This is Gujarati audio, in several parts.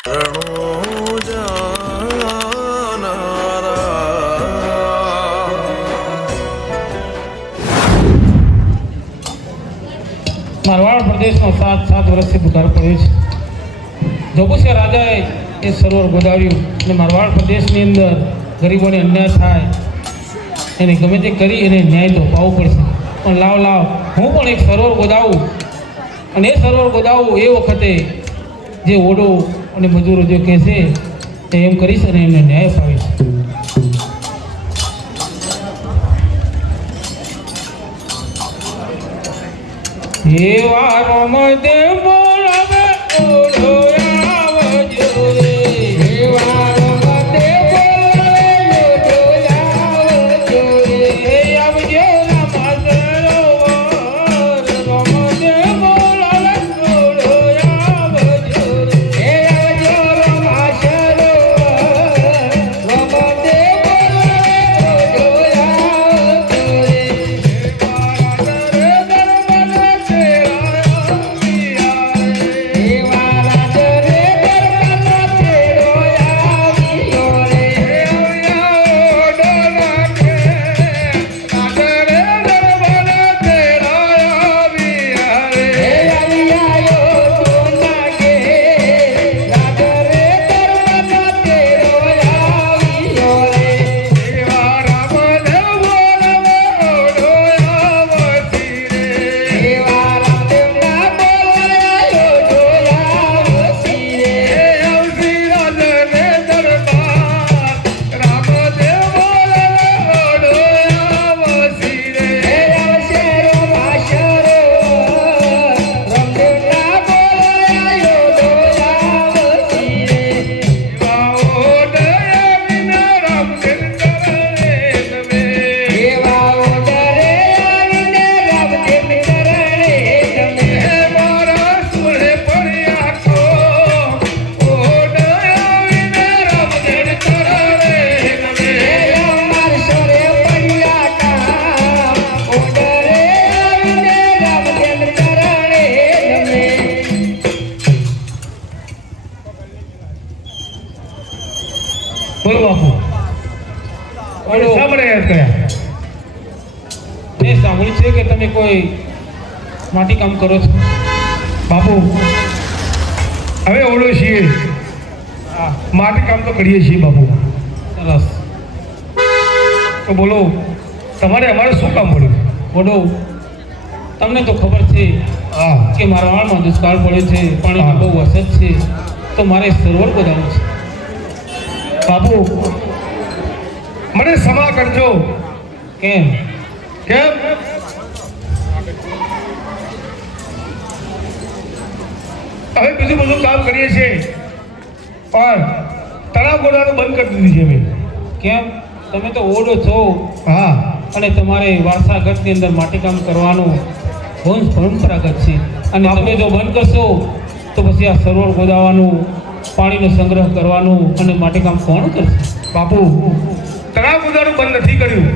મારવાડ પ્રદેશમાં 7 વર્ષથી બુધાર પડ્યો છે. જોગુસિંહ રાજાએ એ સરોવર ગોદાવ્યું અને મારવાડ પ્રદેશની અંદર ગરીબોને અન્યાય થાય એને ગમે તે કરી એને ન્યાય તો અપાવવો પડશે. પણ લાવ હું પણ એક સરોવર ગોદાવું અને એ સરોવર ગોદાવું એ વખતે જે ઓડો અને મજૂરો જે કહેશે તે એમ કરીશ અને એમને ન્યાય અપાવીશ. એવા રામદેવ બોલાવે ઓળો આવજો રે. એવા રામદેવ બોલાવે ઓળો આવજો રે. આવજો રામા સરોવર રામદેવ બોલાવે ઓળો આવજો રે. આવજો રામા સરોવર રામદેવ બોલાવે ઓળો આવજો રે. બોલો બાપુ. મેં સાંભળ્યું છે કે તમે કોઈ માટી કામ કરો છો બાપુ. હવે ઓળો છીએ, માટી કામ તો કરીએ છીએ બાપુ. સરસ. તો બોલો તમારે અમારે શું કામ પડ્યું? બોલો તમને તો ખબર છે કે મારવાડમાં દુષ્કાળ પડ્યો છે, પાણીની બહુ અછત છે, તો મારે સરોવર ગોદાવવું છે. બાપુ મને ક્ષમા કરજો. કેમ? હવે બીજું બધું કામ કરીએ છીએ પણ તળાવ ગોળાનું બંધ કરી દીધી છે મેં. કેમ? તમે તો ઓડો છો. હા. અને તમારે વારસાગતની અંદર માટીકામ કરવાનું વંશ પરંપરાગત છે અને તમે જો બંધ કરશો તો પછી આ સરોવર ગોદાવાનું, પાણીનો સંગ્રહ કરવાનું અને માટીકામ કોણ કરશે? બાપુ તળાવ ગોળાનું બંધ નથી કર્યું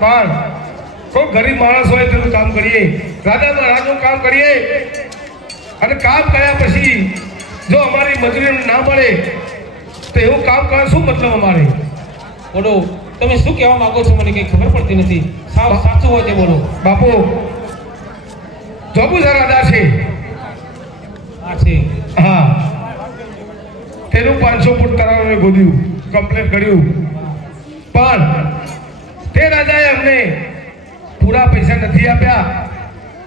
પણ કોઈ ગરીબ માણસ હોય તેનું કામ કરીએ, રાજાનું રાજનું કામ કરીએ અને કામ કર્યા પછી જો અમારી મજૂરી ના મળે તો એવું કામ કરવા શું મતલબ અમારે? બોલો તમે શું કહેવા માંગો છો? મને કંઈ ખબર પડતી નથી. સાચું હોય તે બોલો. બાપુ જોગુસિંહ રાજા છે. હા, તેનું 500 ફૂટ તળાવને ગોદ્યું, કમ્પ્લેટ કર્યું, પણ તે રાજાએ અમને પૂરા પૈસા નથી આપ્યા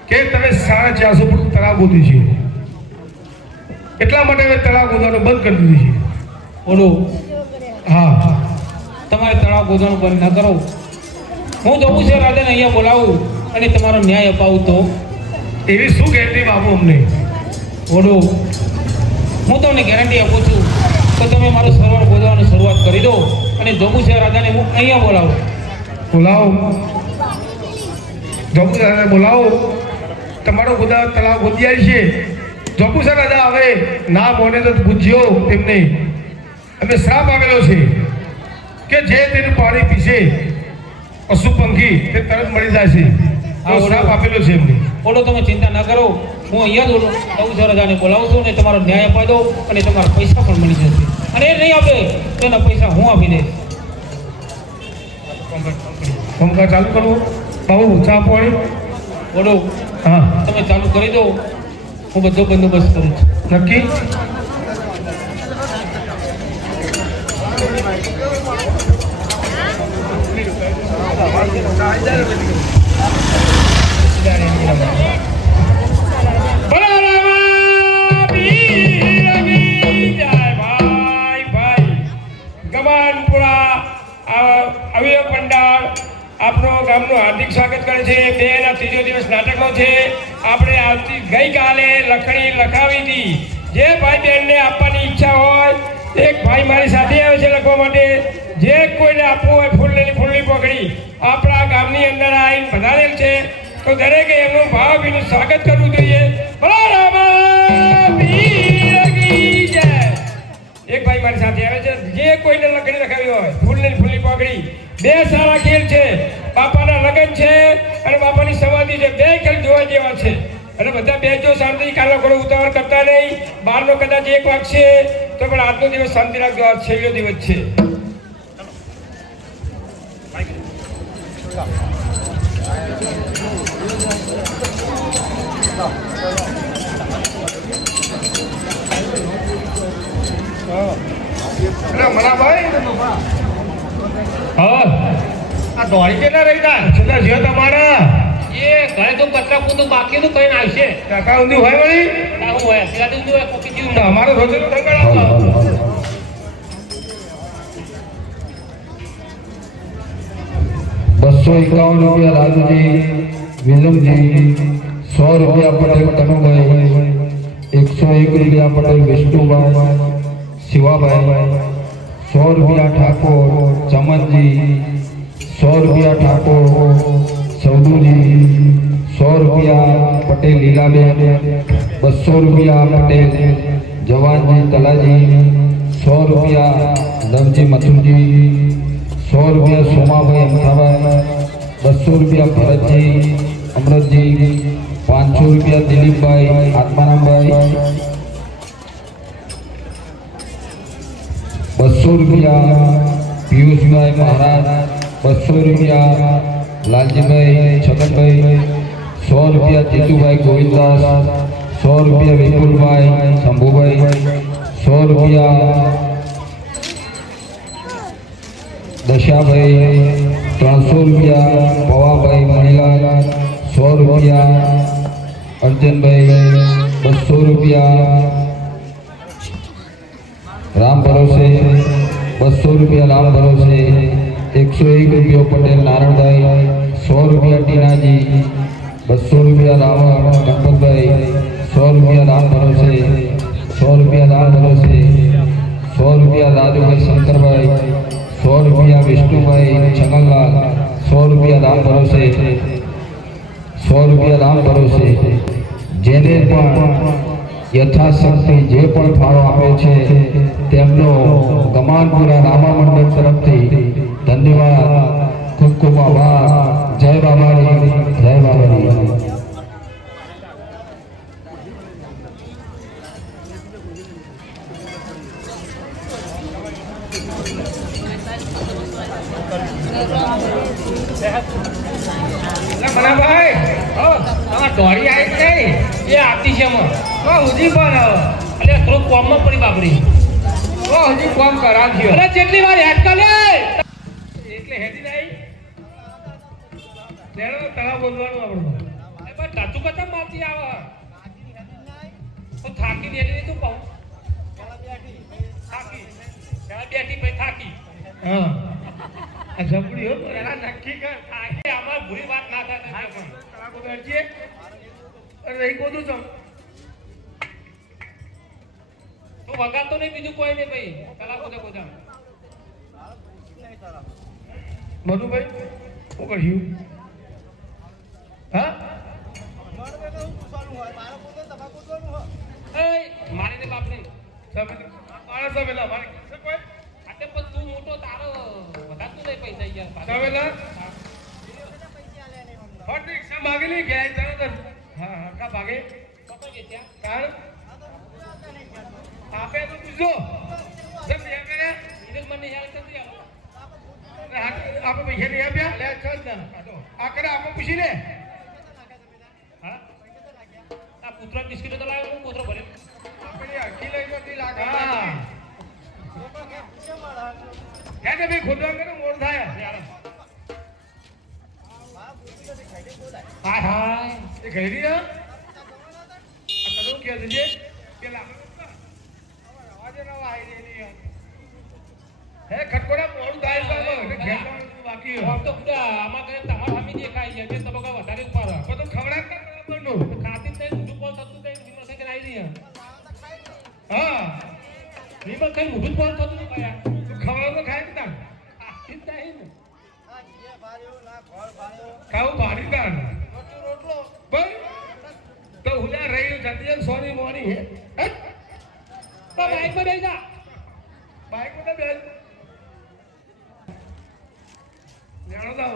કે તમે 450 ફૂટ તળાવ ગોદ્યું છે. એટલા માટે અમે તળાવ ગોદવાનું બંધ કરી દીધું છે. બોલો. હા, તમારે તળાવ ગોદવાનું બંધ ના કરો. હું જોગુસિંહ રાજાને અહીંયા બોલાવું અને તમારો ન્યાય અપાવું તો એવી શું ગેરંટી બાપુ અમને? બોલો હું તમને ગેરંટી આપું છું તો તમે મારું સરોવર ગોદવાની શરૂઆત કરી દો અને જોગુસિંહ રાજાને હું અહીંયા બોલાવું. બોલાવો, જોગુસિંહ રાજાને બોલાવો. તમારો ગોદા તળાવ ગોદી આવી છે. જોગુસિંહ રાજા હવે ના મોને તો પૂછ્યો તેમને અમે શ્રાપ આવેલો છે કે જે તેનું પાણી પીશે પશુ પંખી તે તરત મળી જાય છે. આ શ્રાપ આપેલો છે એમને. બોલો તમે ચિંતા ના કરો. હું અહીંયા જ ચૌદ રાજાને બોલાવું છું અને તમારો ન્યાય અપાઈ દઉં અને તમારા પૈસા પણ મળી જશે અને એ નહીં આપે તેના પૈસા હું આપી દઈશ. કામકાજ ચાલુ કરવું બાબુ ચા પાણી બોલો હા તમે ચાલુ કરી દો, હું બધો બંદોબસ્ત કરું છું. નક્કી આપણો ગામનું હાર્દિક સ્વાગત કરે છે. બે ના ત્રીજો દિવસ નાટકનો છે. આપણે આવતી ગઈકાલે લખણી લખાવી હતી. જે ભાઈ બહેનને આપવાની ઈચ્છા હોય, એક ભાઈ મારી સાથે આવે છે લખવા માટે. જે કોઈને આપવું હોય ફૂલની પોકળી આપણા ગામની અંદર આવીને પધારેલ છે, તો દરેકે એમનું ભાવભીનું સ્વાગત કરવું જોઈએ. એક ભાઈ મારી સાથે આવે છે. જે કોઈને લખણી લખાવી હોય ફૂલની પોકળી. બે સારા ખેલ છે. બાપાના લગ્ન છે અને બાપાની સમાધિ છે. બે ખેલ જોવા જેવા છે અને બધા બેજો શાંતિ. કાલનો કોઈ ઉતાવળ કરતા નહીં. બારનો કદાચ 1 વાગશે તો પણ આજનો દિવસ શાંતિ રાખજો. આજ છેલ્લો દિવસ છે. આ દોડી કેટલા રહી ગયા છેલ્લા જે તમારા એ ઘરે તો કચરા પૂતું બાકીનું કઈ આવશે કાકા ઊંધી હોય વળી હું હોય પેલા તો કોકી તો જીવ અમારો રોજનો ધંગડ આપો. 251 રૂપિયા રાજુજી વિલમજી, 100 રૂપિયા પટેલ કનુભાઈ, 101 રૂપિયા પટેલ વિષ્ણુભાઈ શિવાભાઈ, 100 રૂપિયા ઠાકોર ચમનજી, 100 રૂપિયા ઠાકોર સૌદુજી, 100 રૂપિયા પટેલ લીલાબેન, 200 રૂપિયા પટેલ જવાનજી તલાજી, 100 રૂપિયા નવજી મથુરજી, 100 રૂપિયા સોમાભાઈ અમથાભાઈ, 200 રૂપિયા ભરતજી અમૃતજી, 500 રૂપિયા દિલીપભાઈ આત્મારામભાઈ, 200 રૂપિયા પિયુષભાઈ મહારાજ, 200 રૂપિયા લાલજીભાઈ છગનભાઈ, 100 રૂપિયા જીતુભાઈ ગોવિંદદાસ, 100 રૂપિયા વિપુલભાઈ શંભુભાઈ, 100 રૂપિયા દશાભાઈ, 300 રૂપિયા પવાભાઈ મણીલાલ, 100 રૂપિયા અર્જનભાઈ, 200 રૂપિયા રામ ભરોસે, 200 રૂપિયા રામ ભરોસે, 101 રૂપિયા પટેલ નારણભાઈ, 100 રૂપિયા ટીનાજી, 200 રૂપિયા રામ ગણપતભાઈ, 100 રૂપિયા રામ ભરોસે, 100 રૂપિયા રામ ભરોસે, 100 રૂપિયા રાજુભાઈ શંકરભાઈ, 100 રૂપિયા વિષ્ણુભાઈ છગનલાલ, 100 રૂપિયા રામ ભરોસે, 100 રૂપિયા રામ ભરોસે. જેને પણ યથાશક્તિ જે પણ ફાળો આપે છે તેમનો ગમાનપુરા રામા મંડળ તરફથી ધન્યવાદ, ખૂબ ખૂબ આભાર. જય બાબાની, જય બાબાની. મનાભાઈ તમારે દોડી આવી જ નહીં એ આપતી છે એમાં હજી પણ એટલે થોડું કોમમાં પડી બાપડી હજી કોમ કરાવ્યો અરે જેટલી વાર હેડ કરે એટલે હેડી નહીં તેનો તળાવ બોલવાનું આપણું એ બસ ટાચું કચા મારતી આવે તો થાકી ને એટલે તું પાઉં થાકી પેલા બેઠી પછી થાકી હા આ ઝપડી હો એના નક્કી કર થાકી આમાં ભૂરી વાત ના થાય પણ કલાકો દરજીએ અરે રહી કોદું છો તું વગાડતો નહીં બીજું કોઈ નહીં ભાઈ કલા કોદે કોદા મધુભાઈ શું કર્યું હા મારીને બાપ નહીં મારા સવેલા મારે કોઈ આતે પણ તું મોટો તારો વધારતું નહીં પૈસા યાર સવેલા હટ રિક્ષા માગેલી ગયા તરત હા હા કા ભાગે તો કે ત્યાં કારણ આપે તો પૂછો જેમ યા કરે એને મને યાદ નથી આવો આપણે પૈસા નહીં આપ્યા લે છ જ ના આ કરે આપણે પૂછી લે હા આ પુત્ર બિસ્કિટ તો લાવ્યો હું પુત્ર ભર્યો આપણે અડધી લઈ બધી લાગે હા હે કે ભાઈ ખોદવા કરે મોડ થાય યાર હાય હાય એ ઘેરી આ કદમ કે છે કે લાગે અવાજ ના આવી રહી હે ખટકોડા મોડું થાય છે ખેલવાનું બાકી આમ તો ખુદા આમાં કરે તમારા સામે દેખાય છે જે તબક્કા વધારે ઉપર બધું ખવડાવ બરાબરનું ખાતી જ નહીં મોઢું પોલ થતું નહીં વિમલ ખાઈ આવી રહી હા વિમલ ખાઈ મોઢું પોલ થતું નહીં કયા તું ખવડાવ તો ખાય ને ખાતી જ નહીં ને ખાવું ભારી તાર બસ તો હુલા રહી જતી સોની મોની હે તો બાઈકમાં બેસી જા બાઈક માં બેસ જાણો દાવ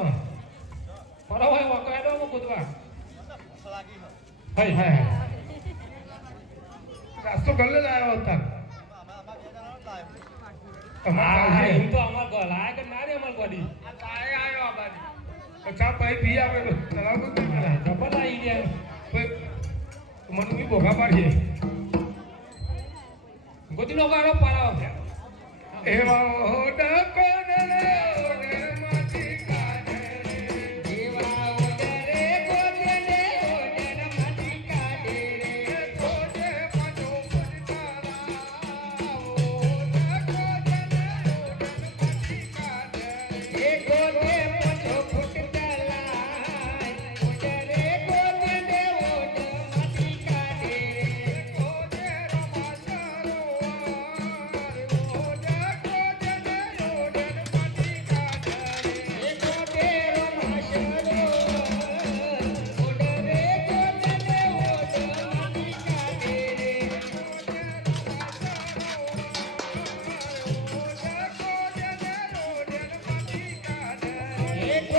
મારો હોય વકાય દો હું કૂદવા હાય હાય રાસ્તો ગલ્લે લાયો હતા હા એમ તો અમાર ગોળ આય કે ના રે અમાર ગોડી આ તાય આયો આ બાજુ ચા પાઈ પી આપણે તલાવ તો કરા જબર આવી ગયા મને બી ભોગા પાડીએ ગોદી નો ગાડો પારાવ છે એવા હોડા કોને માટી કાઢે એવા ઓડરે ગોદે ને ઓડર માટી કાઢે રે કોને પાછો પડતારા હોડા કોને માટી કાઢે એ ગોદે પોછો ફૂટતા લાય ઓડરે ગોદે ને ઓડર માટી કાઢે રે કોને રમાચારો હોડા કોને માટી કાઢે એ ગોદે રમાશરો ઓડરે ગોદે ને ઓડર માટી કાઢે રે એ ગોદે રમાશરો ઓડરે ગોદે ને ઓડર માટી કાઢે રે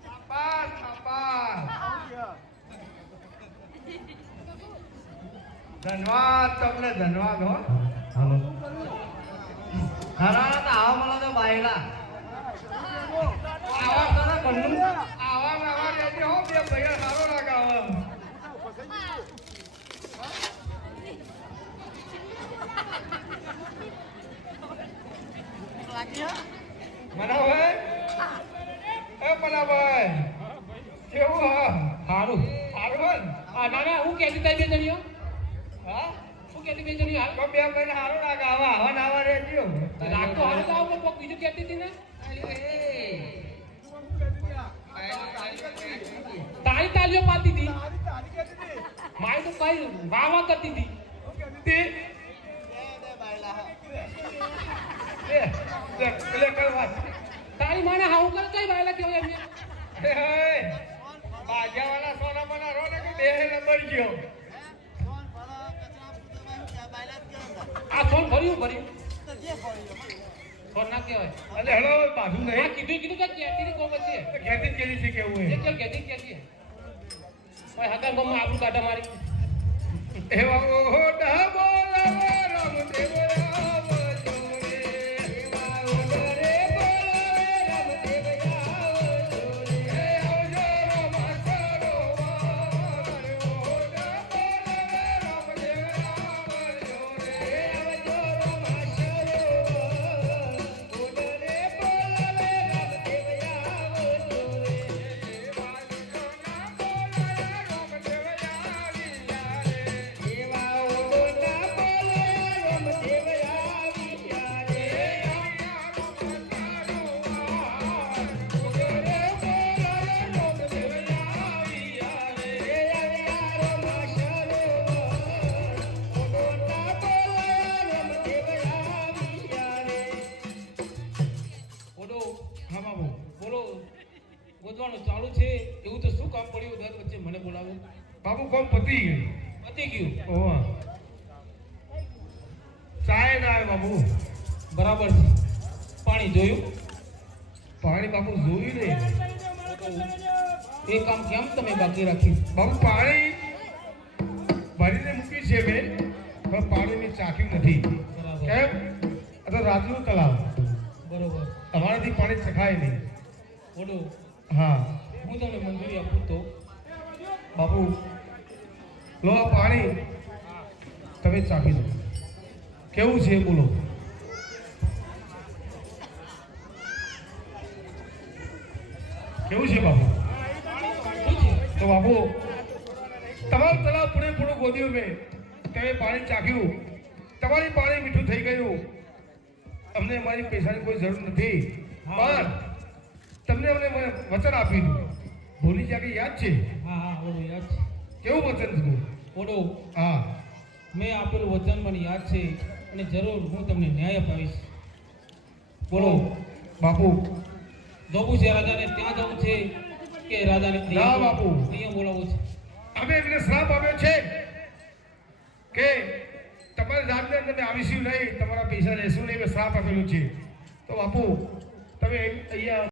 શાબાશ, શાબાશ. ધન્યવાદ તમને ધન્યવાદ હો હરાણા તો આવા મળો તો બાયલા આવા નવા રેડી હો બે ભૈયા સારો લાગે હવે મનાભાઈ એ મનાભાઈ કેવું હા હારું હારું આ નાના હું કહેતી તઈ બે જણીઓ હા શું કહેતી બે જણીઓ હાલ તો બે મહિના સારું લાગે આવા આવા નવા રેડી રાખતો હાલ તો આવું કોક બીજું કહેતી હતી ને તારી તાલીઓ પાતી હતી મારી તો કઈ વાવા કરતી હતી પેલે કઈ વાત તારી માને હાઉ કર કઈ બાયલા કેવું એમને બાજાવાળા સોના મના રો ને કે બે નંબર ગયો આ ફોન ભર્યું ફોન ના કહેવાય એટલે હેલો બાજુ આ નહીં કીધું કે કહેતી ની કોમ છે ખેતી કેવી છે કેવું એ કેમ કહેતી કહેતી ઓય હકા ગમમાં આપણું કાઢા મારી એવા ઓહો ડબો રામદેવ રામ જોરે એવા ઓડરે બોલાવે રામદેવ આવો જોરે એ આવજો રમાસરો વારે ઓહો ડબો રામદેવ રામ જોરે એ આવજો રમાશરો ઓડરે બોલાવે રામદેવ આવો જોરે એવા ઓડોના બોલે રામદેવ આવી ત્યારે હા બાબુ બોલો ગોતવાનું ચાલુ છે એવું તો શું કામ પડ્યું દર વચ્ચે મને બોલાવો બાબુ કોમ પતી ગયું પતી ગયું ઓવા ચાય ના આવે બાબુ બરાબર છે. પાણી જોયું? પાણી બાપુ જોયું ને એ કામ કેમ તમે બાકી રાખ્યું? બાપુ પાણી ભરીને મૂકી છે મેં, પણ પાણીની ચાખ્યું નથી. બરાબર. કેમ? આ તો રાતનું તળાવ, બરોબર. તમારાથી પાણી ચખાય નહીં. ઓડો હા હું તમને મંજૂરી આપું તો બાપુ લો આ પાણી તમે ચાખી દો. કેવું છે બોલો? કેવું છે બાપુ? શું છે? તો બાપુ તમારું તળાવ પૂરેપૂરું ગોદ્યું મેં, તમે પાણી ચાખ્યું, તમારી પાણી મીઠું થઈ ગયું. અમને અમારી પૈસાની કોઈ જરૂર નથી, પણ તમને અમને વચન આપ્યું હતું. ભૂલી ગયા કે યાદ છે? હા હા ઓડો યાદ છે. કેવું વચન હતું? ઓડો હા મેં આપેલું વચન મને યાદ છે અને જરૂર હું તમને ન્યાય અપાવીશ. બોલો બાપુ જવું છે રાજાને ત્યાં જવું છે કે રાજાને ના બાપુ. અહીંયા બોલાવવું છે? અમે એમને શ્રાપ આપ્યો છે કે તમારી રાજની અંદર અમે આવીશું નહીં, તમારા પૈસા લેશું નહીં, મેં શ્રાપ આપેલું છે. તો બાપુ તમે અહીંયા